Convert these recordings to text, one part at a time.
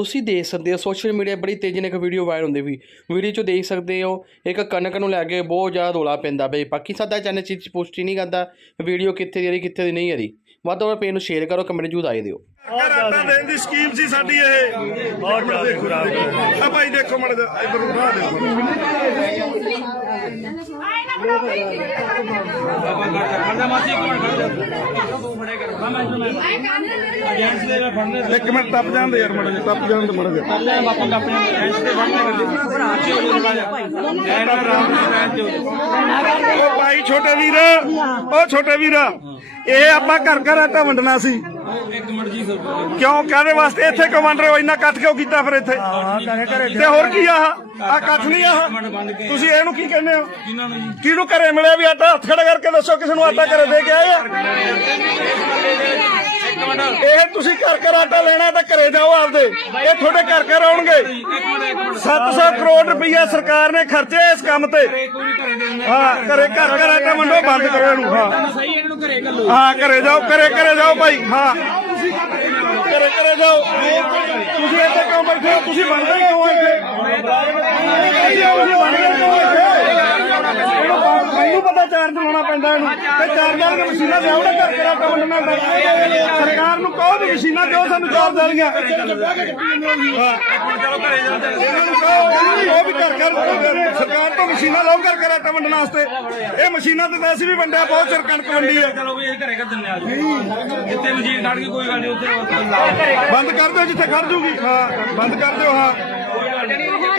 ਤੁਸੀਂ ਦੇਖ ਸਕਦੇ ਹੋ ਸੋਸ਼ਲ ਮੀਡੀਆ ਬੜੀ ਤੇਜ਼ੀ ਨਾਲ ਇੱਕ ਵੀਡੀਓ ਵਾਇਰਲ ਹੁੰਦੀ ਵੀ ਵੀਡੀਓ 'ਚ ਦੇਖ ਸਕਦੇ ਹੋ, ਇੱਕ ਕਣਕ ਨੂੰ ਲੈ ਕੇ ਬਹੁਤ ਜ਼ਿਆਦਾ ਰੌਲਾ ਪੈਂਦਾ ਬਈ ਬਾਕੀ ਸਾਡਾ ਚੈਨਲ ਚੀਜ਼ ਪੁਸ਼ਟੀ ਨਹੀਂ ਕਰਦਾ। ਵੀਡੀਓ ਕਿੱਥੇ ਦੀ ਆ ਕਿੱਥੇ ਦੀ ਨਹੀਂ ਆ ਰਹੀ। ਵੱਧ ਤੋਂ ਵੱਧ ਪੇਜ ਨੂੰ ਸ਼ੇਅਰ ਕਰੋ ਕਮੈਂਟ ਜੂ ਆਏ ਦਿਓ। ਘਰ ਆਟਾ ਦੇਣ ਦੀ ਸਕੀਮ ਸੀ ਸਾਡੀ ਇਹ। ਬਹੁਤ ਜ਼ਿਆਦਾ ਖਰਾਬ ਆ ਭਾਈ ਦੇਖੋ ਮੜ ਇਧਰ ਨੂੰ ਦਿਖਾ ਦਿਓ। ਇੱਕ ਮਿੰਟ ਟੱਪ ਜਾਂਦੇ ਯਾਰ ਮੜ ਜਾ ਟੱਪ ਜਾਂਦੇ ਮੜ ਜਾ ਉਹ ਭਾਈ ਛੋਟੇ ਵੀਰ ਉਹ ਛੋਟੇ ਵੀਰ। ਇਹ ਆਪਾਂ ਘਰ ਘਰ ਆਟਾ ਵੰਡਣਾ ਸੀ। ਕਿਉਂ? ਕਾਹਦੇ ਵਾਸਤੇ ਇੱਥੇ ਕਿਉਂ ਵੰਡ ਰਹੇ ਹੋ? ਇੰਨਾ ਇਕੱਠ ਕਿਉਂ ਕੀਤਾ ਫਿਰ ਇੱਥੇ? ਤੇ ਹੋਰ ਕੀ ਆਹ ਆ ਇਕੱਠ ਨਹੀਂ ਆਹ ਤੁਸੀਂ ਇਹਨੂੰ ਕੀ ਕਹਿੰਦੇ ਹੋ? ਕਿਹਨੂੰ ਘਰੇ ਮਿਲਿਆ ਵੀ ਆਟਾ ਹੱਥ ਖੜਾ ਕਰਕੇ ਦੱਸੋ ਕਿਸੇ ਨੂੰ ਆਟਾ ਘਰੇ ਦੇ ਕੇ ਆਏ ਆ? ਇਹ ਤੁਸੀਂ ਘਰ ਘਰ ਆਟਾ ਲੈਣਾ ਤਾਂ ਘਰੇ ਜਾਓ ਆਪਦੇ। ਇਹ ਤੁਹਾਡੇ ਘਰ ਘਰ ਆਉਣਗੇ। 700 ਕਰੋੜ ਰੁਪਈਆ ਸਰਕਾਰ ਨੇ ਖਰਚੇ ਇਸ ਕੰਮ ਤੇ। ਹਾਂ, ਘਰੇ ਘਰ ਘਰ ਆਟਾ ਵੰਡੋ, ਬੰਦ ਕਰੋ ਇਹਨੂੰ। ਹਾਂ। ਹਾਂ ਘਰੇ ਜਾਓ ਘਰੇ ਘਰੇ ਜਾਓ ਭਾਈ। ਹਾਂ। ਘਰੇ ਘਰੇ ਜਾਓ। ਤੁਸੀਂ ਇੱਥੇ ਕਿਉਂ ਬੈਠੇ ਹੋ? ਤੁਸੀਂ ਬਣਦੇ ਕਿਉਂ ਹੋ ਇੱਥੇ? ਤੁਸੀਂ ਬਣਦੇ ਕਿਉਂ ਇੱਥੇ? ਮੈਨੂੰ ਪਤਾ ਚਾਰਜ ਲਾਉਣਾ ਪੈਂਦਾ ਇਹਨੂੰ। ਤੇ ਚਾਰਜ ਵਾਲੀਆਂ ਮਸ਼ੀਨਾਂ ਲਿਆਓ ਨਾ ਘਰ ਆਟਾ ਵੰਡਣਾ ਪੈਂਦਾ ਸਰਕਾਰ ਨੂੰ ਕਹੋ ਵੀ ਮਸ਼ੀਨਾਂ ਦਿਓ ਸਾਨੂੰ ਚਾਰਜ ਵਾਲੀਆਂ ਹਾਂ ਇਹਨਾਂ ਨੂੰ ਕਹੋ ਉਹ ਵੀ ਘਰ ਘਰ ਸਰਕਾਰ ਤੋਂ ਮਸ਼ੀਨਾਂ ਲਾਓ ਘਰ ਘਰ ਆਟਾ ਵੰਡਣ ਵਾਸਤੇ। ਇਹ ਮਸ਼ੀਨਾਂ ਤੇ ਅਸੀਂ ਵੀ ਵੰਡਿਆ ਬਹੁਤ ਚਿਰ ਕਣਕ ਵੰਡੀ ਹੈ। ਚਲੋ ਵੀ ਇਹ ਘਰੇ ਕਰ ਦਿੰਨੇ ਆ ਜੀ ਜਿੱਥੇ ਮਸ਼ੀਨ ਕੱਢ ਕੇ ਕੋਈ ਗੱਲ ਨਹੀਂ ਉੱਥੇ ਬੰਦ ਕਰ ਦਿਓ। ਜਿੱਥੇ ਖੜ ਜੂਗੀ। ਹਾਂ ਬੰਦ ਕਰ ਦਿਓ ਹਾਂ।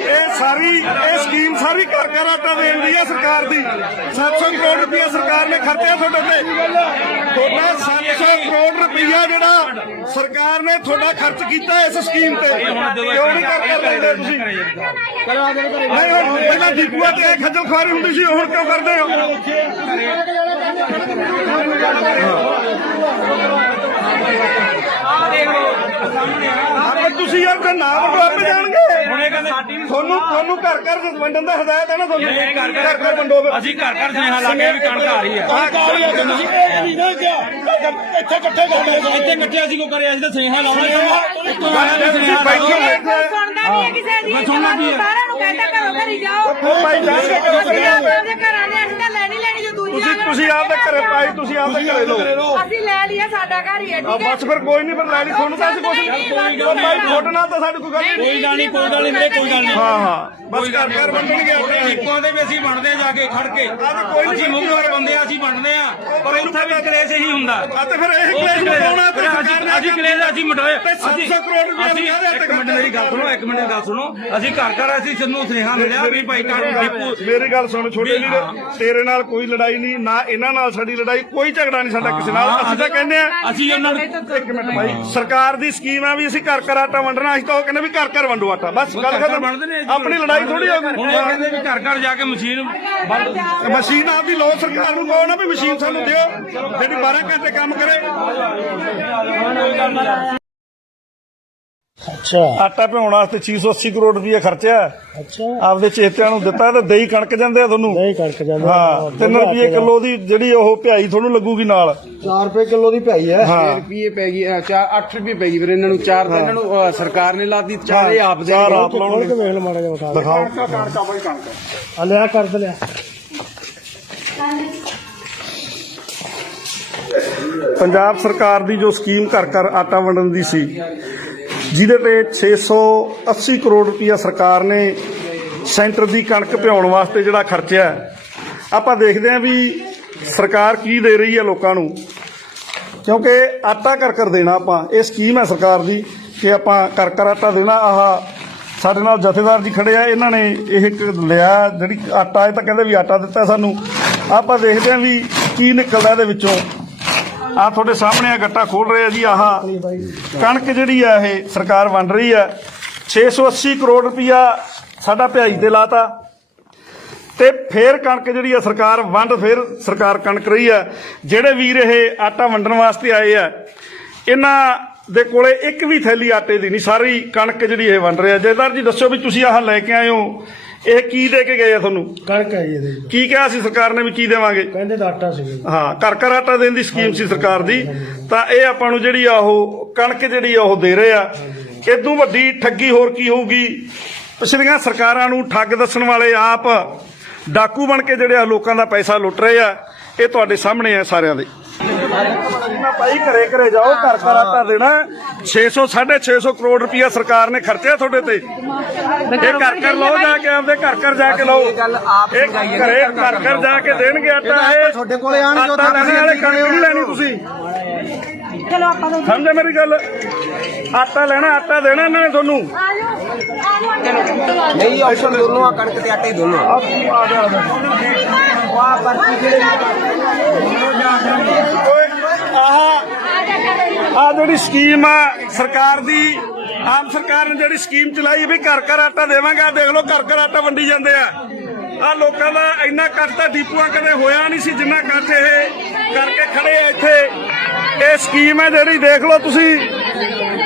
ਇਹ ਸਾਰੀ, ਇਹ ਸਕੀਮ ਸਾਰੀ ਘਰ ਘਰ ਆਟਾ ਦੇਣ ਦੀ ਹੈ ਸਰਕਾਰ ਦੀ। 700 ਕਰੋੜ ਰੁਪਇਆ ਸਰਕਾਰ ਨੇ ਖਰਚਿਆ ਤੁਹਾਡੇ ਤੇ ਤੁਹਾਡਾ 700 ਕਰੋੜ ਰੁਪਇਆ ਜਿਹੜਾ ਸਰਕਾਰ ਨੇ ਤੁਹਾਡਾ ਖਰਚ ਕੀਤਾ ਇਸ ਸਕੀਮ ਤੇ ਕਿਉਂ ਨਹੀਂ ਕਰ ਕਰ ਲੈਂਦੇ ਤੁਸੀਂ। ਨਹੀਂ, ਹੁਣ ਪਹਿਲਾਂ ਦੀਪੂਆ ਤੇ ਇਹ ਖੱਜਲ ਖੁਆਰੀ ਹੁੰਦੀ ਸੀ ਹੁਣ ਕਿਉਂ ਕਰਦੇ ਹੋ। ਆਪੇ ਤੁਸੀਂ ਯਾਰ ਤੇ ਨਾ ਵੰਡੋ ਆਪੇ ਜਾਣਗੇ ਤੁਹਾਨੂੰ ਤੁਹਾਨੂੰ ਘਰ ਘਰ ਵੰਡਣ ਦਾ ਹਦਾਇਤ ਹੈ ਨਾ ਤੁਹਾਨੂੰ? ਘਰ ਘਰ ਘਰ ਵੰਡੋ। ਅਸੀਂ ਘਰ ਘਰ ਸੁਨੇਹਾ ਲਾ ਕੇ ਵੀ ਕਣਕ ਆ ਰਹੀ ਹੈ। ਇੱਥੇ ਇਕੱਠੇ ਕਰਦੇ ਇੱਥੇ ਇਕੱਠੇ ਅਸੀਂ ਕੋ ਕਰੇ? ਅਸੀਂ ਤਾਂ ਸੁਨੇਹਾ ਲਾਉਣਾ ਸੀ ਇੱਥੋਂ ਆਇਆ ਵੀ ਤੁਸੀਂ ਸੁਨੇਹਾ ਬੈਠੋ ਲਾਓ। ਬੈਠੋ ਸੁਣਦਾ ਨਹੀਂ ਹੈ ਕਿਸੇ ਦੀ। ਮੈਂ ਸੁਣਨਾ ਕੀ ਹੈ? ਸਾਰਿਆਂ ਨੂੰ ਕਹਿੰਦਾ ਘਰੋਂ ਘਰੀ ਜਾਓ। ਭਾਈ ਜਾਣਗੇ ਕਰੋ ਅਸੀਂ ਆਪਦੇ ਘਰਾਂ ਦੇ ਅਸੀਂ ਤਾਂ ਲੈਣੀ ਲੈਣੀ ਤੁਸੀਂ ਤੁਸੀਂ ਆਪਦੇ ਘਰੇ ਪਾਈ ਤੁਸੀਂ ਆਪਦੇ ਘਰੇ ਲਓ। ਅਸੀਂ ਲੈ ਲਿਆ ਸਾਡਾ ਘਰ ਹੀ ਹੈ ਠੀਕ ਹੈ? ਬਸ ਫਿਰ ਕੋਈ ਨਹੀਂ ਫਿਰ ਲੈ ਲਈ। ਤੁਹਾਨੂੰ ਤਾਂ ਅਸੀਂ ਕੁਝ ਨਹੀਂ ਭਾਈ ਨਾਲ ਤਾਂ ਸਾਡੀ ਕੋਈ ਗੱਲ ਨਹੀਂ ਕੋਈ ਗੱਲ ਨਹੀਂ ਕੋਈ ਗੱਲ ਨਹੀਂ ਵੀਰੇ ਕੋਈ ਗੱਲ ਨਹੀਂ। ਹਾਂ ਹਾਂ। ਬਸ ਘਰ ਘਰ ਵੰਡਣਗੇ ਆਪਣੇ ਇੱਕੋ ਦੇ ਵੀ ਅਸੀਂ ਬਣਦੇ ਜਾ ਕੇ ਖੜ ਕੇ। ਕੋਈ ਨਹੀਂ ਅਸੀਂ ਮੁਖਤਰ ਬੰਦੇ ਆ ਅਸੀਂ ਬਣਦੇ ਆ ਪਰ ਉੱਥੇ ਵੀ ਕਲੇਸ਼ ਹੀ ਹੁੰਦਾ। ਆ ਤੇ ਫਿਰ ਇਹ ਕਲੇਸ਼ ਮਟਾਉਣਾ ਤੇ ਫਿਰ ਸਰਕਾਰ ਅਸੀਂ ਨੇ ਅਸੀਂ ਕਲੇਸ਼ ਅਸੀਂ ਮਟਾਏ ਤੇ 700 ਕਰੋੜ ਰੁਪਏ ਅਸੀਂ ਲਿਆ ਤੇ ਇੱਕ ਮਿੰਟ ਮੇਰੀ ਗੱਲ ਸੁਣੋ ਇੱਕ ਮਿੰਟ ਗੱਲ ਸੁਣੋ। ਅਸੀਂ ਘਰ ਘਰ ਅਸੀਂ ਸਾਨੂੰ ਸੁਨੇਹਾ ਮਿਲਿਆ ਵੀ ਭਾਈ ਦੀਪੂ ਮੇਰੀ ਗੱਲ ਸੁਣ ਛੋਟੇ ਵੀਰ ਤੇਰੇ ਨਾਲ ਕੋਈ ਲੜਾਈ ਨਹੀਂ ਨਾ ਇਹਨਾਂ ਨਾਲ ਸਾਡੀ ਲੜਾਈ ਕੋਈ ਝਗੜਾ ਨਹੀਂ ਸਾਡਾ ਕਿਸੇ ਨਾਲ। ਅਸੀਂ ਤਾਂ ਕਹਿੰਦੇ ਆ ਅਸੀਂ ਉਹਨਾਂ ਨੂੰ ਇੱਕ ਮਿੰਟ ਭਾਈ। ਸਰਕਾਰ ਦੀ ਸਕੀਮ ਆ ਵੀ ਅਸੀਂ ਘਰ ਘਰ ਆਟਾ ਵੰਡਣਾ ਅਸੀਂ ਤਾਂ ਉਹ ਕਹਿੰਦੇ ਵੀ ਘਰ ਘਰ ਵੰਡੋ ਆਟਾ। ਬਸ ਗੱਲ ਘਰ ਖਤਮ। ਆਪਣੀ ਲੜਾਈ ਥੋੜੀ ਹੋ ਹੁਣ ਇਹ ਕਹਿੰਦੇ ਵੀ ਘਰ ਘਰ ਜਾ ਕੇ ਮਸ਼ੀਨ ਮਸ਼ੀਨ ਆਪਦੀ ਲੋ ਸਰਕਾਰ ਨੂੰ ਕਹੋ ਨਾ ਵੀ ਮਸ਼ੀਨ ਸਾਨੂੰ ਦਿਓ। ਜਿਹੜੀ 12 ਘੰਟੇ ਕੰਮ ਕਰੇ। ਅੱਛਾ। ਆਟਾ ਭਿਉਣ ਵਾਸਤੇ 680 ਕਰੋੜ ਰੁਪਏ ਖਰਚਿਆ। ਅੱਛਾ। ਆਪਦੇ ਚੇਤਿਆਂ ਨੂੰ ਦਿੱਤਾ ਤੇ ਦਹੀਂ ਕਣਕ ਜਾਂਦੇ ਆ ਤੁਹਾਨੂੰ। ਨਹੀਂ ਕਣਕ ਜਾਂਦਾ ਹਾਂ 3 ਰੁਪਏ ਕਿਲੋ ਦੀ ਜਿਹੜੀ ਉਹ ਭਿਆਈ ਤੁਹਾਨੂੰ ਲੱਗੂਗੀ ਨਾਲ। 4 ਰੁਪਏ ਕਿਲੋ ਦੀ ਭਾਈ ਹੈ। ਹਾਂ। ਰੁਪਏ ਪੈ ਗਈ 4 8 ਰੁਪਏ ਪੈ ਗਈ ਫਿਰ ਇਹਨਾਂ ਨੂੰ। ਚਾਰ ਤਾਂ ਇਹਨਾਂ ਨੂੰ ਸਰਕਾਰ ਨੇ ਲਾਤੀ ਚਾਰ ਇਹ ਆਪ ਦੇ ਚਾਰ ਆਪ ਖੋਲ ਲਾਉਣਗੇ ਕੇ ਵੇਖ ਮਾੜਾ ਜਿਹਾ ਵਿਖਾ ਦਿਖਾਓ। ਆ ਲਿਆ ਕਰ ਲਿਆ। ਪੰਜਾਬ ਸਰਕਾਰ ਦੀ ਜੋ ਸਕੀਮ ਘਰ ਘਰ ਆਟਾ ਵੰਡਣ ਦੀ ਸੀ ਜਿਹਦੇ ਤੇ 680 ਕਰੋੜ ਰੁਪਇਆ ਸਰਕਾਰ ਨੇ ਸੈਂਟਰ ਦੀ ਕਣਕ ਭਿਉਣ ਵਾਸਤੇ ਜਿਹੜਾ ਖਰਚਿਆ ਆਪਾਂ ਦੇਖਦੇ ਹਾਂ ਵੀ ਸਰਕਾਰ ਕੀ ਦੇ ਰਹੀ ਹੈ ਲੋਕਾਂ ਨੂੰ। ਕਿਉਂਕਿ ਆਟਾ ਘਰ ਘਰ ਦੇਣਾ ਆਪਾਂ, ਇਹ ਸਕੀਮ ਹੈ ਸਰਕਾਰ ਦੀ ਕਿ ਆਪਾਂ ਘਰ ਘਰ ਆਟਾ ਦੇਣਾ। ਆਹ ਸਾਡੇ ਨਾਲ ਜਥੇਦਾਰ ਜੀ ਖੜੇ ਆ, ਇਹਨਾਂ ਨੇ ਇਹ ਇੱਕ ਲਿਆ, ਜਿਹੜੀ ਆਟਾ, ਇਹ ਤਾਂ ਕਹਿੰਦੇ ਵੀ ਆਟਾ ਦਿੱਤਾ ਸਾਨੂੰ। ਆਪਾਂ ਦੇਖਦੇ ਹਾਂ ਵੀ ਕੀ ਨਿਕਲਦਾ ਇਹਦੇ ਵਿੱਚੋਂ। ਆ ਤੁਹਾਡੇ ਸਾਹਮਣੇ ਆ ਗੱਟਾ ਖੋਲ ਰਹੇ ਆ ਜੀ, ਆਹ ਕਣਕ ਜਿਹੜੀ ਆ ਇਹ ਸਰਕਾਰ ਵੰਡ ਰਹੀ ਆ। 680 ਕਰੋੜ ਰੁਪਇਆ ਸਾਡਾ ਭਿਆਈ ਤੇ ਲਾਤਾ। ਤੇ ਫੇਰ ਕਣਕ ਜਿਹੜੀ ਆ ਸਰਕਾਰ ਵੰਡ, ਫੇਰ ਸਰਕਾਰ ਕਣਕ ਰਹੀ ਆ। ਜਿਹੜੇ ਵੀਰ ਇਹ ਆਟਾ ਵੰਡਣ ਵਾਸਤੇ ਆਏ ਆ, ਇਹਨਾਂ ਦੇ ਕੋਲੇ ਇੱਕ ਵੀ ਥੈਲੀ ਆਟੇ ਦੀ ਨਹੀਂ, ਸਾਰੀ ਕਣਕ ਜਿਹੜੀ ਇਹ ਵੰਡ ਰਿਹਾ ਜੇਦਾਰ ਜੀ, ਦੱਸੋ ਵੀ ਤੁਸੀਂ ਆਹ ਲੈ ਕੇ ਆਏ ਹੋ। ਇਹ ਕੀ ਦੇ ਕੇ ਗਏ ਆ ਤੁਹਾਨੂੰ? ਕਣਕ ਹੈ ਜੀ ਇਹਦੇ ਵਿੱਚ। ਕੀ ਕਿਹਾ ਸੀ ਸਰਕਾਰ ਨੇ ਵੀ ਕੀ ਦੇਵਾਂਗੇ? ਕਹਿੰਦੇ ਦਾ ਆਟਾ ਸੀ ਹਾਂ ਘਰ ਘਰ ਆਟਾ ਦੇਣ ਦੀ ਸਕੀਮ ਸੀ ਸਰਕਾਰ ਦੀ। ਤਾਂ ਇਹ ਆਪਾਂ ਨੂੰ ਜਿਹੜੀ ਆ ਉਹ ਕਣਕ ਜਿਹੜੀ ਆ ਉਹ ਦੇ ਰਹੇ ਆ। ਇਦੋਂ ਵੱਡੀ ਠੱਗੀ ਹੋਰ ਕੀ ਹੋਊਗੀ? ਪਿਛਲੀਆਂ ਸਰਕਾਰਾਂ ਨੂੰ ਠੱਗ ਦੱਸਣ ਵਾਲੇ ਆਪ ਡਾਕੂ ਬਣ ਕੇ ਜਿਹੜੇ ਆ ਲੋਕਾਂ ਦਾ ਪੈਸਾ ਲੁੱਟ ਰਹੇ ਆ। ਇਹ ਤੁਹਾਡੇ ਸਾਹਮਣੇ ਆ ਸਾਰਿਆਂ ਦੇ। ਨਾ ਭਾਈ ਘਰੇ ਘਰੇ ਜਾਓ ਘਰ ਘਰ ਆਟਾ ਦੇਣਾ। 600 650 ਕਰੋੜ ਰੁਪਇਆ ਸਰਕਾਰ ਨੇ ਖਰਚਿਆ ਤੁਹਾਡੇ ਤੇ। ਇਹ ਘਰ ਘਰ ਲਓ ਜਾ ਕੇ ਆਪਦੇ ਘਰ ਘਰ ਜਾ ਕੇ ਲਓ। ਇਹ ਘਰੇ ਘਰ ਘਰ ਜਾ ਕੇ ਦੇਣਗੇ ਆਟਾ ਇਹ ਤੁਹਾਡੇ ਕੋਲੇ ਆਣਗੇ ਆਟਾ ਲੈਣੇ ਵਾਲੇ ਕਣਕ ਨਹੀਂ ਲੈਣੀ ਤੁਸੀਂ। ਚਲੋ ਆਪਾਂ ਨੂੰ ਸਮਝੇ ਮੇਰੀ ਗੱਲ? ਆਟਾ ਲੈਣਾ ਆਟਾ ਦੇਣਾ ਇਹਨਾਂ ਨੇ ਤੁਹਾਨੂੰ? ਆ ਜਾਓ ਆ ਜਾਓ ਨਹੀਂ ਆਪਸ਼ਨ ਦੋਨੋਂ ਆ ਕਣਕ ਤੇ ਆਟਾ ਹੀ ਦੋਨੋਂ ਆ। ਓਏ ਆਹ ਆ ਜਿਹੜੀ ਸਕੀਮ ਆ ਸਰਕਾਰ ਦੀ ਆਮ ਸਰਕਾਰ ਨੇ ਜਿਹੜੀ ਸਕੀਮ ਚਲਾਈ ਵੀ ਘਰ ਘਰ ਆਟਾ ਦੇਵਾਂਗਾ ਦੇਖ ਲਓ ਘਰ ਘਰ ਆਟਾ ਵੰਡੀ ਜਾਂਦੇ ਆ। ਆ ਲੋਕਾਂ ਦਾ ਇੰਨਾ ਇਕੱਠ ਤਾਂ ਡੀਪੂਆਂ ਕਦੇ ਹੋਇਆ ਨਹੀਂ ਸੀ ਜਿੰਨਾ ਇਕੱਠ ਇਹ ਕਰਕੇ ਖੜੇ ਆ ਇੱਥੇ। ਇਹ ਸਕੀਮ ਹੈ ਜਿਹੜੀ, ਦੇਖ ਲਓ ਤੁਸੀਂ।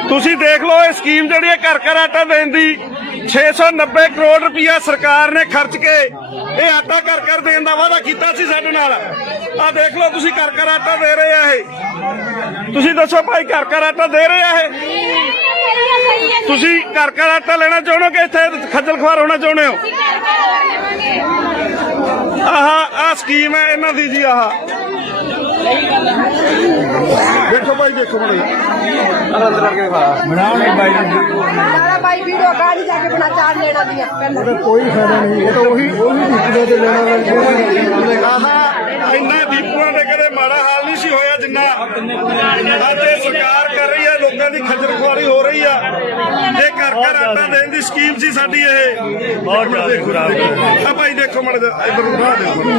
ਤੁਸੀਂ ਦੇਖ ਲਓ ਇਹ ਸਕੀਮ ਜਿਹੜੀ ਹੈ ਘਰ ਘਰ ਆਟਾ ਦੇਣ ਦੀ। 690 ਕਰੋੜ ਰੁਪਇਆ ਸਰਕਾਰ ਨੇ ਖਰਚ ਕੇ ਇਹ ਆਟਾ ਘਰ ਘਰ ਦੇਣ ਦਾ ਵਾਅਦਾ ਕੀਤਾ ਸੀ ਸਾਡੇ ਨਾਲ। ਆ ਦੇਖ ਲਓ ਤੁਸੀਂ ਘਰ ਘਰ ਆਟਾ ਦੇ ਰਹੇ ਆ ਇਹ। ਤੁਸੀਂ ਦੱਸੋ ਭਾਈ, ਘਰ ਘਰ ਆਟਾ ਦੇ ਰਹੇ ਆ ਇਹ? ਤੁਸੀਂ ਘਰ ਘਰ ਆਟਾ ਲੈਣਾ ਚਾਹੁੰਦੇ ਹੋ ਕਿ ਇੱਥੇ ਖੱਜਲ ਖਵਾਰ ਹੋਣਾ ਚਾਹੁੰਦੇ ਹੋ? ਆਹ ਆਹ ਸਕੀਮ ਹੈ ਇਹਨਾਂ ਦੀ ਜੀ, ਆਹਾ। ਦੇਖੋ ਭਾਈ ਦੇਖੋ ਬਣੇ ਸਾਰਾ ਬਾਈ ਵੀਡੀਓ ਗਾੜੀ ਜਾ ਕੇ ਬਣਾ ਚਾਰ ਲੈਣਾ ਦੀਆਂ। ਪਹਿਲਾਂ ਕੋਈ ਫਾਇਦਾ ਨਹੀਂ। ਇਹ ਤਾਂ ਉਹੀ ਉਹੀ ਟਿਕਦੇ ਤੇ ਲੈਣਾ ਲੈਣਾ ਆਹਾ ਇੰਨਾ ਦੀਪੂਆਂ ਦੇ ਕਦੇ ਮਾੜਾ ਹਾਲ ਨਹੀਂ ਸੀ ਹੋਇਆ ਜਿੰਨਾ ਅੱਜ ਸਰਕਾਰ ਕਰ ਰਹੀ ਹੈ ਲੋਕਾਂ ਦੀ ਖੱਜਲ ਖੁਆਰੀ ਹੋ ਰਹੀ ਆ। ਘਰ ਘਰ ਆਟਾ ਦੇਣ ਦੀ ਸਕੀਮ ਸੀ ਸਾਡੀ ਇਹ। ਬਹੁਤ ਜ਼ਿਆਦਾ ਖਰਾਬ ਆ ਭਾਈ ਦੇਖੋ ਮੜ ਇਧਰ ਨੂੰ ਰਾਹ ਦੇਖੋ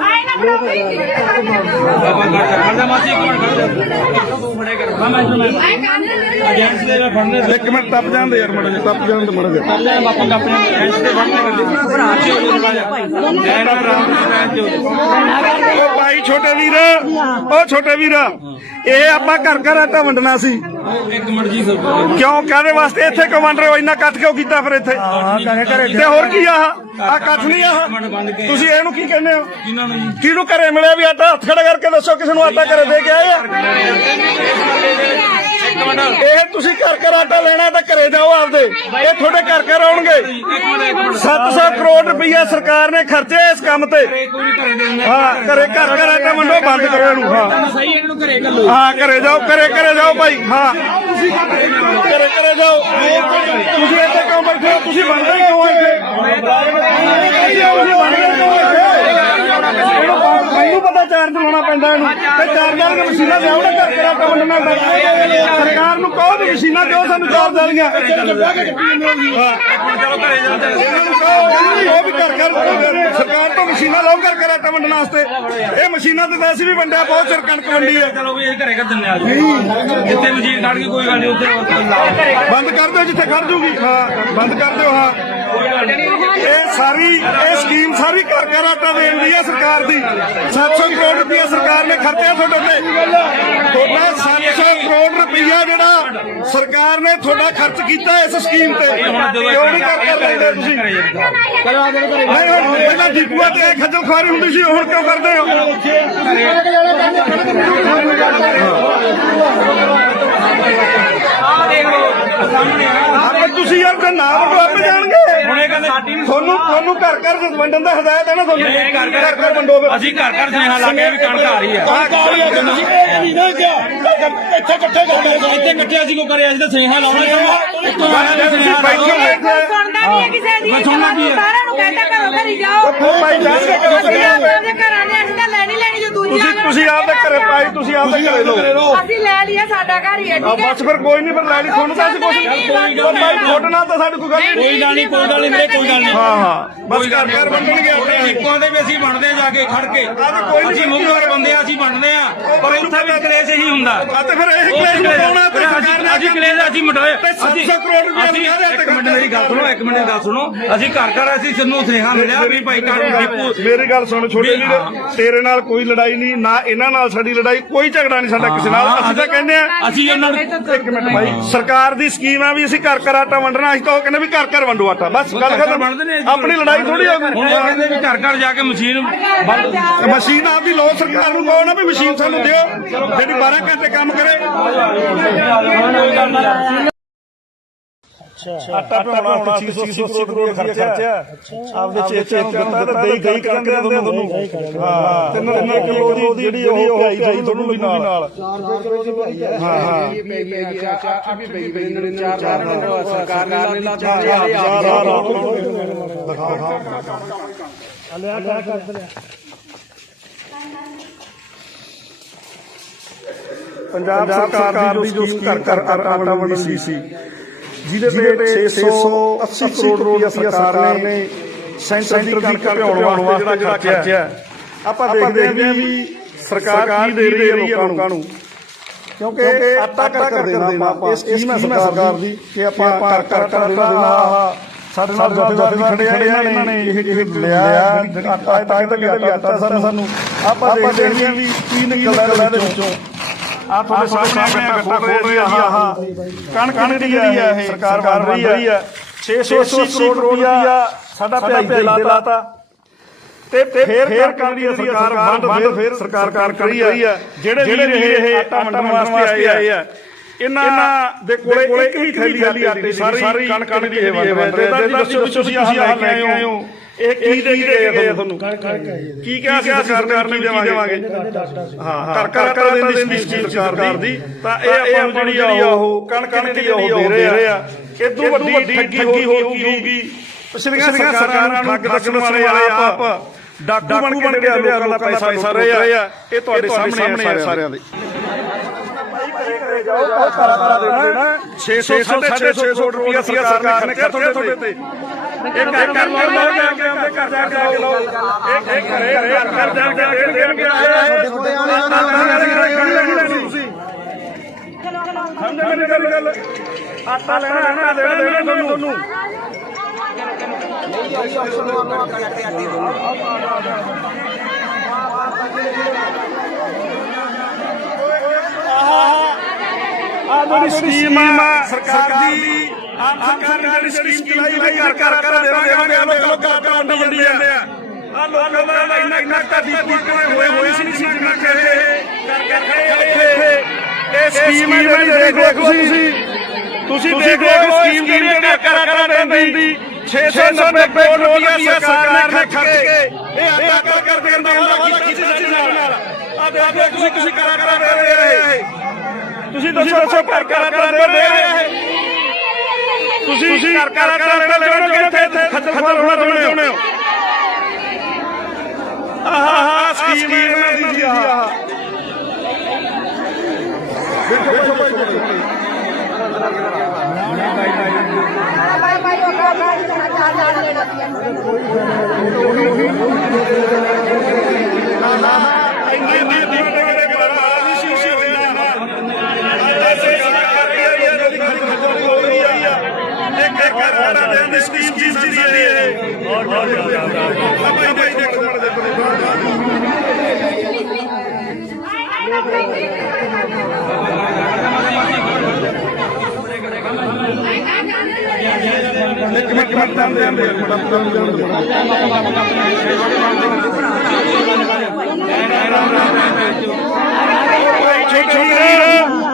ਆਏ ਨਾ ਬਣਾ ਕਰਦਾ ਮਾਸੀ ਇੱਕ ਮਿੰਟ ਟੱਪ ਜਾਂਦੇ ਯਾਰ ਮੜ ਜਾ ਟੱਪ ਜਾਣ ਤੇ ਮੜ ਜਾ ਲੈ ਬਾਪਾ ਆਪਣੇ ਜੈਂਟਸ ਦੇ ਫੜਨੇ ਕਰਦੇ ਭਰਾ ਚ ਹੋ ਜਾਊਗਾ ਜੈ। ਨਾ ਰਾਮ ਦਾ ਮੈਂ ਜੋ। ਉਹ ਭਾਈ ਛੋਟੇ ਵੀਰ ਉਹ ਛੋਟੇ ਵੀਰ। ਇਹ ਆਪਾਂ ਘਰ ਘਰ ਆਟਾ ਵੰਡਣਾ ਸੀ। ਇੱਕ ਮਿੰਟ ਜੀ ਸਰ। ਕਿਉਂ? ਕਾਹਦੇ ਵਾਸਤੇ ਇੱਥੇ ਕਿਉਂ ਵੰਡ ਰਹੇ ਹੋ? ਇੰਨਾ ਇਕੱਠ ਕਿਉਂ ਕੀਤਾ ਫਿਰ ਇੱਥੇ? ਹਾਂ ਕਰੇ ਕਰੇ ਤੇ ਹੋਰ ਕੀ ਆਹ ਆ? ਇਕੱਠ ਨਹੀਂ ਆਹ ਤੁਸੀਂ ਇਹਨੂੰ ਕੀ ਕਹਿੰਦੇ ਹੋ? ਕਿਹਨਾਂ ਨੂੰ ਜੀ। ਕਿਹਨੂੰ ਘਰੇ ਮਿਲਿਆ ਵੀ ਆਟਾ ਹੱਥ ਖੜਾ ਕਰਕੇ ਦੱਸੋ ਕਿਸੇ ਨੂੰ ਆਟਾ ਘਰੇ ਦੇ ਕੇ ਆਏ ਆ? ਇਹ ਤੁਸੀਂ ਘਰ ਘਰ ਆਟਾ ਲੈਣਾ ਤਾਂ ਘਰੇ ਜਾਓ ਆਪਦੇ। ਇਹ ਤੁਹਾਡੇ ਘਰ ਘਰ ਆਉਣਗੇ। ਇੱਕ ਮਿੰਟ ਇੱਕ ਮਿੰਟ 700 ਕਰੋੜ ਰੁਪਈਆ ਸਰਕਾਰ ਨੇ ਖਰਚੇ ਇਸ ਕੰਮ ਤੇ। ਹਾਂ ਘਰੇ ਘਰ ਘਰ ਆਟਾ ਵੰਡੋ ਬੰਦ ਕਰੋ ਇਹਨੂੰ ਹਾਂ। ਸਹੀ ਇਹਨੂੰ ਘਰੇ ਗੱਲੋ ਹਾਂ ਘਰੇ ਜਾਓ ਘਰੇ ਘਰੇ ਜਾਓ ਭਾਈ ਹਾਂ। ਘਰੇ ਘਰੇ ਜਾਓ। ਤੁਸੀਂ ਇੱਥੇ ਕਿਉਂ ਬੈਠੇ ਹੋ? ਤੁਸੀਂ ਬਣਦੇ ਕਿਉਂ ਤੁਸੀਂ ਕਿਉਂ ਇੱਥੇ? ਇਹਨੂੰ ਮੈਨੂੰ ਪਤਾ ਚਾਰਜ ਲਾਉਣਾ ਪੈਂਦਾ ਇਹਨੂੰ। ਤੇ ਚਾਰਜ ਵਾਲੀਆਂ ਮਸ਼ੀਨਾਂ ਲਿਆਓ ਨਾ ਘਰ ਘਰਾਂ ਕੰਮ ਪੈਂਦਾ ਸਰਕਾਰ ਨੂੰ ਕਹੋ ਵੀ ਮਸ਼ੀਨਾਂ ਦਿਓ ਸਾਨੂੰ ਚਾਰਜ ਵਾਲੀਆਂ ਇਹਨਾਂ ਨੂੰ ਕਹੋ ਉਹ ਵੀ ਘਰ ਘਰ ਸਰਕਾਰ ਤੋਂ ਮਸ਼ੀਨਾਂ ਲਾਓ ਘਰ ਘਰ ਆਟਾ ਵੰਡਣ ਵਾਸਤੇ। ਇਹ ਮਸ਼ੀਨਾਂ ਤੇ ਅਸੀਂ ਵੀ ਵੰਡਿਆ ਬਹੁਤ ਚਿਰ ਕਣਕ ਵੰਡੀ ਹੈ। ਚਲੋ ਵੀ ਇਹ ਘਰੇ ਕਰ ਦਿੰਦੇ ਆ। ਜਿੱਥੇ ਮਜੀਦ ਕੱਢ ਕੇ ਕੋਈ ਗੱਲ ਨਹੀਂ ਉੱਥੇ ਲਾਓ। ਬੰਦ ਕਰ ਦਿਓ ਜਿੱਥੇ ਖੜ ਜੂਗੀ। ਹਾਂ ਬੰਦ ਕਰ ਦਿਓ ਹਾਂ। ਇਹ ਸਾਰੀ, ਇਹ ਸਕੀਮ ਸਾਰੀ ਘਰ ਘਰ ਆਟਾ ਦੇਣ ਦੀ ਹੈ ਸਰਕਾਰ ਦੀ। 700 ਕਰੋੜ ਰੁਪਇਆ ਸਰਕਾਰ ਨੇ ਖਰਚਿਆ ਤੁਹਾਡੇ ਤੇ ਤੁਹਾਡਾ 700 ਕਰੋੜ ਰੁਪਇਆ ਜਿਹੜਾ ਸਰਕਾਰ ਨੇ ਤੁਹਾਡਾ ਖਰਚ ਕੀਤਾ ਇਸ ਸਕੀਮ ਤੇ। ਕਿਉਂ ਨਹੀਂ ਕਰ ਕਰ ਲੈਂਦੇ ਤੁਸੀਂ? ਨਹੀਂ, ਹੁਣ ਪਹਿਲਾਂ ਦੀਪੂਆ ਤੇ ਇਹ ਖੱਜਲ ਖੁਆਰੀ ਹੁੰਦੀ ਸੀ, ਹੁਣ ਕਿਉਂ ਕਰਦੇ ਹੋ? ਆ ਦੇਖ ਲਓ ਸਾਹਮਣੇ ਆ ਆਪੇ ਤੁਸੀਂ ਯਾਰ ਜੇ ਨਾ ਵੰਡੋ ਆਪੇ ਜਾਣਗੇ। ਹੁਣੇ ਕਹਿੰਦੇ ਵੀ ਤੁਹਾਨੂੰ ਤੁਹਾਨੂੰ ਘਰ ਘਰ ਵੰਡਣ ਦਾ ਹਦਾਇਤ ਹੈ ਨਾ ਤੁਹਾਨੂੰ? ਇਹ ਘਰ ਘਰ ਘਰ ਵੰਡੋ। ਅਸੀਂ ਘਰ ਘਰ ਸੁਨੇਹਾ ਲਾ ਕੇ ਵੀ ਕਣਕ ਆ ਰਹੀ ਹੈ। ਇੱਥੇ ਇਕੱਠੇ ਕਰਦੇ ਇੱਥੇ ਇਕੱਠੇ ਅਸੀਂ ਕੋ ਕਰਿਆ ਅਸੀਂ ਤਾਂ ਸੁਨੇਹਾ ਲਾਉਣਾ ਚਾਹੁੰਦਾ ਸੁਨੇਹਾ? ਲਾਉਣਾ ਸੁਣਦਾ ਨਹੀਂ ਹੈ ਕਿਸੇ ਦੀ। ਮੈਂ ਸੁਣਨਾ ਕੀ ਹੈ? ਸਾਰਿਆਂ ਨੂੰ ਕਹਿੰਦਾ ਘਰੋਂ ਘਰੀ ਜਾਓ। ਭਾਈ ਜਾਣਗੇ ਕਰੋ ਅਸੀਂ ਆਪਦੇ ਘਰਾਂ ਦੇ ਅਸੀਂ ਤਾਂ ਲੈਣੀ ਤੁਸੀਂ ਤੁਸੀਂ ਆਪਦੇ ਘਰੇ ਪਾਈ ਤੁਸੀਂ ਆਪਦੇ ਘਰੇ ਲਓ। ਅਸੀਂ ਲੈ ਲਿਆ ਸਾਡਾ ਘਰ ਹੀ ਹੈ ਆ ਠੀਕ ਹੈ? ਬਸ ਫਿਰ ਕੋਈ ਨਹੀਂ ਫਿਰ ਲੈ ਲਈ। ਤੁਹਾਨੂੰ ਤਾਂ ਅਸੀਂ ਕੁਝ ਪਰ ਭਾਈ ਤੁਹਾਡੇ ਨਾਲ ਤਾਂ ਸਾਡੀ ਕੋਈ ਗੱਲ ਨਹੀਂ ਕੋਈ ਗੱਲ ਨਹੀਂ ਕੋਈ ਗੱਲ ਨਹੀਂ ਕੋਈ ਗੱਲ ਨਹੀਂ ਹਾਂ। ਹਾਂ ਬਸ ਘਰ ਘਰ ਵੰਡਣਗੇ ਆਪਣੇ ਇੱਕੋ ਦੇ ਵੀ ਅਸੀਂ ਬਣਦੇ ਜਾ ਕੇ ਖੜ ਕੇ। ਕੋਈ ਨਹੀਂ ਅਸੀਂ ਮੁਖਤਰ ਬੰਦੇ ਆ ਅਸੀਂ ਬਣਦੇ ਆ। ਪਰ ਉੱਥੇ ਵੀ ਕਲੇਸ਼ ਹੀ ਹੁੰਦਾ। ਆ ਤੇ ਫਿਰ ਇਹ ਕਲੇਸ਼ ਮਕਾਉਣਾ ਤੇ ਸਰਕਾਰ ਨੇ ਅੱਜ ਕਲੇਸ਼ ਅਸੀਂ ਮਟਾਏ ਤੇ 700 ਕਰੋੜ ਲਗਾ ਰਿਹਾ ਤੇ ਇੱਕ ਮਿੰਟ ਮੇਰੀ ਗੱਲ ਸੁਣੋ ਇੱਕ ਮਿੰਟ ਦੀ ਗੱਲ ਸੁਣੋ। ਅਸੀਂ ਘਰ ਘਰ ਅਸੀਂ ਸਾਨੂੰ ਸੁਨੇਹਾ ਮਿਲਿਆ ਵੀ ਭਾਈ ਕਾਰੂ ਡਿਪੂ ਮੇਰੀ ਗੱਲ ਸੁਣ ਛੋਟੇ ਤੇਰੇ ਨਾਲ ਕੋਈ ਲੜਾਈ ਨਹੀਂ ਨਾ ਇਹਨਾਂ ਨਾਲ ਸਾਡੀ ਲੜਾਈ ਕੋਈ ਝਗੜਾ ਨਹੀਂ ਸਾਡਾ ਕਿਸੇ ਨਾਲ। ਅਸੀਂ ਤਾਂ ਕਹਿੰਦੇ ਆ ਅਸੀਂ ਉਹਨਾਂ ਨੂੰ ਇੱਕ ਮਿੰਟ ਭਾਈ ਸਰਕਾਰ ਦੀ ਸਕੀਮ ਆ ਵੀ ਅਸੀਂ ਘਰ ਘਰ ਆਟਾ ਵੰਡਣਾ ਅਸੀਂ ਤਾਂ ਉਹ ਕਹਿੰਦੇ ਵੀ ਘਰ ਘਰ ਵੰਡੋ ਆਟਾ। ਬਸ ਗੱਲ ਘਰ ਘਰ ਖਤਮ। ਵੰਡਦੇ ਨੇ ਆਪਣੀ ਲੜਾਈ ਥੋੜੀ ਹੋ ਹੁਣ ਇਹ ਕਹਿੰਦੇ ਵੀ ਘਰ ਘਰ ਜਾ ਕੇ ਮਸ਼ੀਨ ਮਸ਼ੀਨ ਆਪ ਦੀ ਲੋ ਸਰਕਾਰ ਨੂੰ ਕਹੋ ਨਾ ਵੀ ਮਸ਼ੀਨ ਸਾਨੂੰ ਦਿਓ ਜਿਹੜੀ 12 ਘੰਟੇ ਕੰਮ ਕਰੇ। ਆਟਾ ਪਿਆਉਣਾ ਹੁਣ 380 ਕਰੋੜ ਰੁਪਏ ਖਰਚਾ ਆਪਦੇ ਚੇਚੇ ਨੂੰ ਦਿੱਤਾ ਤੇ ਦੇਈ ਗਈ ਕਹਿੰਦੇ ਆ ਤੁਹਾਨੂੰ ਹਾਂ ਤਿੰਨ ਤਿੰਨ ਕਿਲੋ ਦੀ ਜਿਹੜੀ ਉਹ ਪਿਆਈ ਜਾਈ ਤੁਹਾਨੂੰ ਵੀ ਨਾਲ ਹਾਂ ਹਾਂ ਚਾਰ ਵੀ ਪਈ ਵੀਰੇ ਇਹਨਾਂ ਨੂੰ ਚਾਰ ਚਾਰ ਦਿਨ ਸਰਕਾਰ ਨੇ ਲਾਤੀ ਚਾਰ ਚਾਰ ਪੰਜਾਬ ਸਰਕਾਰ ਦੀ ਜੋ ਸਕੀਮ ਕਰ ਕਰ ਆਟਾ ਵੰਡਣ ਸੀ ਜਿਹਦੇ ਤੇ 680 ਕਰੋੜ ਰੁਪਇਆ ਸਰਕਾਰ ਨੇ ਸੈਂਟਰ ਦੀ ਕਣਕ ਭਿਉਣ ਵਾਸਤੇ ਜਿਹੜਾ ਖਰਚਿਆ। ਆਪਾਂ ਦੇਖਦੇ ਹਾਂ ਵੀ ਸਰਕਾਰ ਕੀ ਦੇ ਰਹੀ ਹੈ ਲੋਕਾਂ ਨੂੰ। ਕਿਉਂਕਿ ਆਟਾ ਕਰ ਕਰ ਦੇਣਾ ਆਪਾਂ। ਇਹ ਸਕੀਮ ਹੈ ਸਰਕਾਰ ਦੀ ਕਿ ਆਪਾਂ ਕਰ ਕਰ ਕਰ ਦੇਣਾ। ਸਾਡੇ ਨਾਲ ਜਥੇਦਾਰ ਵੀ ਖੜੇ ਆ ਇਹਨਾਂ ਨੇ। ਇਹ ਲਿਆ ਆਟਾ ਤਾਂ ਤੱਕ ਆਟਾ ਸਾਨੂੰ। ਸਾਨੂੰ। ਆਪਾਂ ਦੇਖਦੇ ਹਾਂ ਵੀ ਕੀ ਨਿਕਲਦਾ ਇਹਦੇ ਵਿੱਚੋਂ ਆ ਤੁਹਾਡੇ ਸਾਹਮਣੇ ਮੈਂ ਖੋਲ ਰਿਹਾ ਆਹ ਕਣਕ ਜਿਹੜੀ ਹੈ ਇਹ ਸਰਕਾਰ ਕਰ ਰਹੀ ਹੈ 680 ਕਰੋੜ ਰੁਪਇਆ ਸਾਡਾ ਭਾਈ ਦੇ ਲਾਤਾ। ਤੇ ਫੇਰ ਹੈ ਸਰਕਾਰ ਵੰਡ ਫੇਰ ਸਰਕਾਰ ਕਾਰ ਕਰੀ ਹੈ ਜਿਹੜੇ ਜਿਹੜੇ ਇਹ ਆਟਾ ਵੰਡਣ ਵਾਸਤੇ ਆਏ ਆ। ਇਹਨਾਂ ਦੇ ਕੋਲੇ ਇੱਕ ਵੀ ਥੈਲੀ ਆਟੇ ਦੀ ਸਾਰੀ ਕਣਕ ਦੀ ਇਹ ਵੰਡ ਰਹੇ ਤੇ ਦੱਸੋ ਵੀ ਤੁਸੀਂ ਆਹ ਲੈ ਕੇ ਆਏ ਹੋ। ਇਹ ਕੀ ਦੇ ਕੇ ਗਏ ਆ ਤੁਹਾਨੂੰ? ਕੀ ਕਿਹਾ ਸੀ ਸਰਕਾਰ ਨੇ ਵੀ ਦੇਵਾਂਗੇ? ਹਾਂ ਕਰ ਕਰ ਕਰ ਦਿੰਦੀ ਸੀ ਸਰਕਾਰ ਦੀ। ਤਾਂ ਇਹ ਆਪਾਂ ਨੂੰ ਜਿਹੜੀ ਆ ਉਹ ਕਣਕ ਦੀ ਉਹ ਦੇ ਰਹੇ ਆ ਇਦੋਂ ਵੱਡੀ ਠੱਗੀ ਹੋਊਗੀ ਪਿਛਲੀਆਂ ਸਰਕਾਰਾਂ ਨੂੰ ਠੱਗ ਦੱਸਣ ਵਾਲੇ ਆਪ ਡਾਕੂ ਬਣ ਕੇ ਲੋਕਾਂ ਦਾ ਪੈਸਾ ਲੁੱਟ ਰਹੇ ਆ। ਇਹ ਤੁਹਾਡੇ ਸਾਹਮਣੇ ਆ। ਸਾਰਿਆਂ ਦੇ 600 650 ਰੁਪਇਆ ਸਰਕਾਰ ਨੇ ਕਿਹਾ ਤੁਹਾਡੇ ਤੇ ਇਹ ਕਰ ਕਰ ਲਓ ਜਾ ਕੇ ਆਪਦੇ ਘਰ ਜਾ ਕੇ ਲਓ। ਇਹ ਇਹ ਘਰੇ ਘਰ ਘਰ ਜਾ ਕੇ ਦੇਣਗੇ ਤੁਸੀਂ। ਸਮਝ ਮੇਰੀ ਗੱਲ। ਆਟਾ ਲੈਣਾ ਲੈਣਾ ਦੇਣਾ ਦੇਣਾ ਤੁਹਾਨੂੰ। ਆ ਜਿਹੜੀ ਸਕੀਮ ਆ ਸਰਕਾਰ ਦੀ ਆਮ ਸਰਕਾਰ ਨੇ ਜਿਹੜੀ ਸਕੀਮ ਚਲਾਈ ਵੀ ਕਰ ਕਰ ਕਰ ਦੇਵਾਂਗੇ ਦੇਵਾਂਗੇ ਲੋਕ ਲੋਕ ਆਟਾ ਵੰਡੀ ਜਾਂਦੇ ਆ। ਆ ਲੋਕਾਂ ਦਾ ਇੰਨਾ ਇੰਨਾ ਕਾਦੀ ਪੂਰੇ ਹੋਏ ਹੋਏ ਸੀ ਨਹੀਂ ਜਿੰਨਾ ਕਿ ਇਹ ਕਰ ਕਰ ਇਹ ਸਕੀਮ ਹੈ ਜਿਹੜੀ ਦੇਖ ਲਓ ਤੁਸੀਂ। ਤੁਸੀਂ। ਦੇਖ ਲਓ ਸਕੀਮ ਜਿਹੜੀ ਕਰ ਕਰ ਦਿੰਦੀ 690 ਕਰੋੜ ਰੁਪਇਆ ਸਰਕਾਰ ਨੇ ਖਰਚ ਕੇ। ਇਹ ਆਟਾ ਕਰ ਕਰ ਦੇਣ ਦਾ ਵਾਅਦਾ ਕੀਤਾ ਸੀ ਨਾਲ? ਆ ਦੇਖੋ ਤੁਸੀਂ ਤੁਸੀਂ ਕਰ ਕਰ ਦੇ ਰਹੇ। ਤੁਸੀਂ ਦੱਸੋ ਸਰਕਾਰ ਟ੍ਰਾਂਸਫਰ ਦੇ ਰਹੇ ਤੁਸੀਂ ਸਰਕਾਰ ਟ੍ਰਾਂਸਫਰ ਲੈਣਾ ਚਾਹੁੰਦੇ ਹੋ ਖਤਮ ਹੋਣਾ ਚਾਹੁੰਦੇ ਹੋ ਆਹ ਸਕੀਮ ਇਹਨਾਂ ਦੀ ਜੀ ਆਹ ਦੇਖੋ ਦੇਖੋ ਭਾਈ ਭਾਈ ਭਾਈ ਉਹ ਕਾ ਜਾਣਾ ਜਾਣਾ ਲੈਣਾ ਸੀ ਨਾ ਨਾ ਇੰਨੇ ਇੱਕ ਇੱਕ ਕਰ ਦੇਣ ਦੀ ਸਕੀਮ ਜੀ ਸੀ ਇਹ ਬਹੁਤ ਬਹੁਤ ਆਪਾਂ ਭਾਈ ਦੇਖੋ ਮੜ ਦੇ ਇੱਕ ਮਿੰਟ ਮਿੰਟ ਤਾਂ ਦੇ ਦੇ। ਛੋਟੇ ਵੀਰ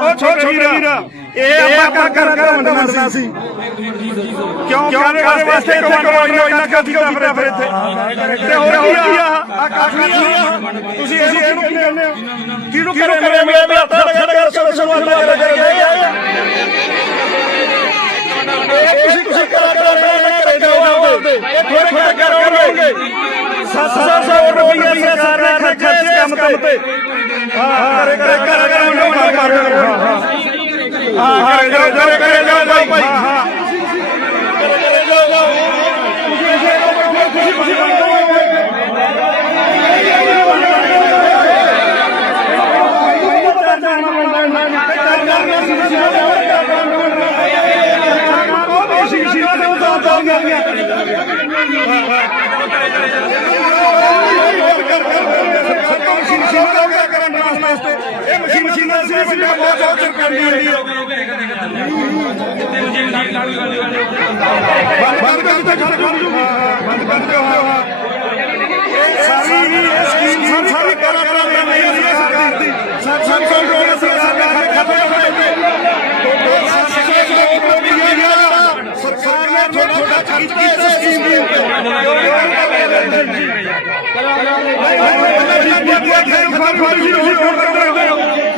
ਉਹ ਛੋਟੇ ਵੀਰ। ਇਹ ਆਪਾਂ ਕਰ ਕਰ ਵੰਡਣਾ ਸੀ। ਕਿਉਂ? ਕਾਹਦੇ ਵਾਸਤੇ ਕਮਾਉਣਾ ਇੰਨਾ ਕਾਦੀ ਕੀਤਾ ਫਿਰ ਇੱਥੇ? ਤੇ ਹੋਰ ਕੀ ਆ? ਆ? ਕਾਖੀ ਤੁਸੀਂ ਇਹਨੂੰ ਕੀ ਕਹਿੰਦੇ ਹੋ? ਕਿਹਨੂੰ ਕਰੇ ਮੇਰੇ ਮੇਰੇ ਹੱਥ ਖੜੇ ਕਰ ਸਭ ਸ਼ੁਰੂਆਤ ਕਰ ਗਏ ਤੁਸੀਂ ਤੁਸੀਂ ਕਰਾ ਕਰਾ ਇਹ ਥੋੜੇ ਥੋੜੇ ਕਰੋਗੇ 700 ਰੁਪਏ ਸਰਕਾਰ ਨੇ ਖਰਚਿਆ ਇਸ ਕੰਮ ਤੇ ਹਾਂ। ਕਰੇ ਕਰੇ ਕਰੇ ਕਰੇ ਹਾਂ। ਹਾਂ ਕਰੇ ਕਰੇ ਕਰੇ ਜਾਓ ਭਾਈ ਹਾਂ ਹਾਂ ਕਰੇ ਕਰੇ ਜਾਓ ਜਾਓ ਤੁਸੀਂ ਇਸੇ ਨੂੰ ਬੈਠੋ ਤੁਸੀਂ ਤੁਸੀਂ ਬੰਦੋ ਪਿਛਲੀ ਵਾਰ ਬਹੁਤ ਚਿਰ ਕਰਨੀ ਹੁੰਦੀ ਹੈ ਬੰਦ ਕਰ ਦਿੱਤਾ ਕਿੱਥੇ ਕਰ ਜੂਗੀ ਬੰਦ ਕਰ ਦਿਓ ਸਾਰੀ ਇਹ ਸਕੀਮ ਸਰ ਸਾਰੀ ਕਰਾ ਕਰਾ ਨਹੀਂ ਹੈ ਸਰਕਾਰ ਦੀ ਸਰ ਸਰ ਕੰਟਰੋਲ ਸਰਕਾਰ ਨੇ ਖਤਮ ਹੋਏ ਥੋੜਾ ਖਰਚ ਕੀਤਾ ਸਕੀਮ ਦੇ ਉੱਤੇ ਚਲੋ ਚਲੋ